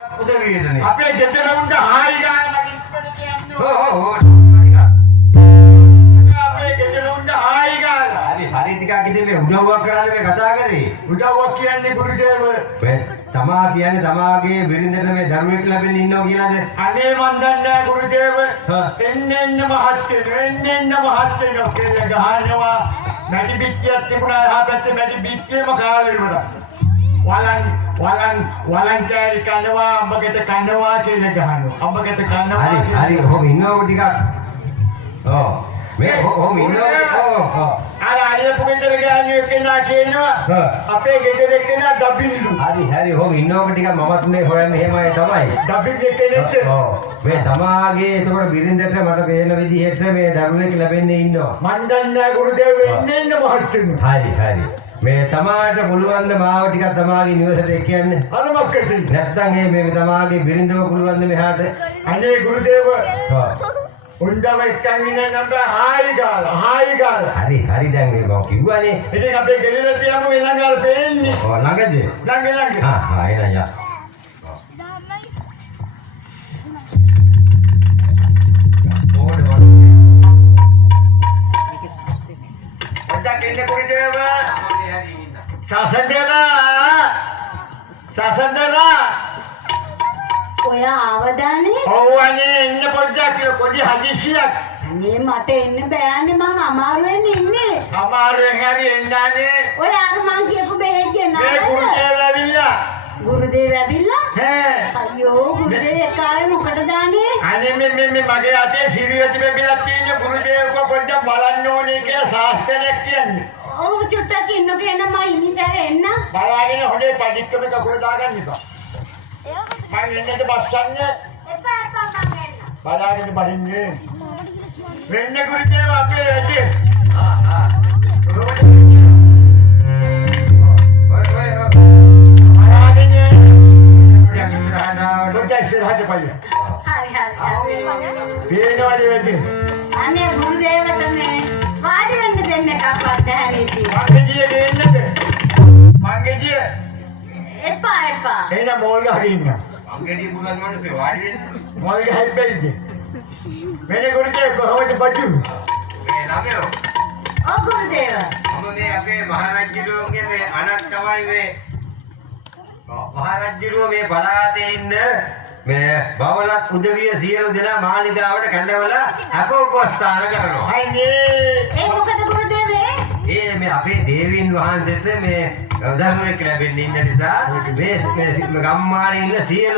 උදවියටනේ. අපේ ගෙදර උන්ට හායි ගාලා ඉස්සරට යන්නේ. අපේ ගෙදර උන්ට හායි ගාලා. හරි ටිකක් ඉතින් මේ උදව්වක් කරන්නේ මේ කතා කරේ. උදව්වක් කියන්නේ ගුරුදේව. මේ තමා කියන්නේ තමාගේ බිරිඳට මේ දරුවෙක් ලැබෙන්න ඉන්නවා කියලාද? අනේ මන් දන්නේ නැහැ ගුරුදේව. හා. එන්න මහත් වෙනවා කියලා ගහනවා. මැටි පිටියක් තිබුණා එහා පැත්තේ මැටි පිටියේම කාලා ඉවරයි. වලන් කෑලි කනවා අම්මකට කනවා කියලා ගහනවා. අම්මකට කනවා. හරි ඔහොම ඉන්නවෝ ටිකක්. ඔව්. මේ ඔහොම ඉන්නවෝ. අයිය පුගෙදර ගානිය කෙනා කියනවා අපේ ගෙදර කෙනා ඩබිල්ලු. හරි ඔහොම ඉන්නවෝ ටිකක් මමත් මේ හොයන්නේ එහෙමයි තමයි. ඩබිල් කෙනෙක්. ඔව්. මේ තමාගේ එතකොට බිරිඳට මට පේන විදිහට මේ දරුවෙක් ලැබෙන්න ඉන්නවා. මන් දන්නේ ගුරුදේව එන්න මහත් වෙනවා. හරි. මේ තමාට පුළුවන් ද මාව ටිකක් තමාගේ නිවසට එක්කයන්නේ? අනමක්කටි. නැත්නම් මේ තමාගේ බිරිඳව පුළුවන් ද මෙහාට? අනේ ගුරුදේව ඔව්. උන්දම එක්කන් ඉන්න නම් හායි ගාලා. හරි දැන් මේ මම කිව්වනේ. ඉතින් අපේ ගෙදර තියමු ඊළඟට පේන්නේ. ඔව් ළඟද? ළඟ. එහෙනම් යා. ඔතන ඉන්න ගුරුදේව. සසඳලා. ඔය ආවදානේ? ඔව් අනේ ඉන්න පොඩ්ඩක් පොඩි හදිසියක්. අනේ මට එන්න බෑනේ මං අමාරුවෙන් ඉන්නේ. අමාරුවෙන් හරි එන්නානේ. ඔය අර මං කියපු බෙහෙත් මේ ගෙනාවද? ගුරුදේව ඇවිල්ලා. ගුරුදේව ඇවිල්ලා? හේ. අයියෝ ගුරුදේව එකාවේ මොකටද ආන්නේ? අනේ මේ මගේ අතේ සිරියති බෙබිලක් තියෙන ගුරුදේවක පොඩ්ඩක් බලන්න ඕනේ කියලා ශාස්ත්‍රයක් කියන්නේ. ඔව් චුට්ටක් ඉන්නකෝ එන්න මං ඉනිසර එන්න. බලාගෙන හොඳේ පඩික්කම කකුල දාගන්න එපා. මම එන්නද බස්සන්නේ. එපා මං එන්න. බලාගෙන බහින්නේ. වෙන්න ගුරුදේව අපේ වැඩේ. අනේ ගුරුදේවට මේ වාඩි වෙන්න දෙන්න එකක්වත් නැහැ නේද? එපා. එන්න මෝල් ගහගෙන ඉන්න. අංගෙඩිය පුළුවන් මිනිස්සු වාඩි වෙන්න. මෝල් ගහයි බැරිද? වෙන ගුරුදේව කොහොමද බජු? මේ ළමයෝ ඔව් ගුරුදේව. මම මේ අපේ මහරජුරුවන්ගේ මේ අනක් තමයි මේ මහරජුරුව මේ බලාතේ ඉන්න මේ බවලත් උදවිය සියලු දෙනා මාලිගාවට කැඳවලා අප උපස්ථාන කරනවා. අනේ ඒ මොකද ගුරුදේවේ? මේ අපේ දේවීන් වහන්සේට මේ දරුවෙක් ලැබෙන්න ඉන්න නිසා මේ ගම්මානයේ ඉන්න සියලු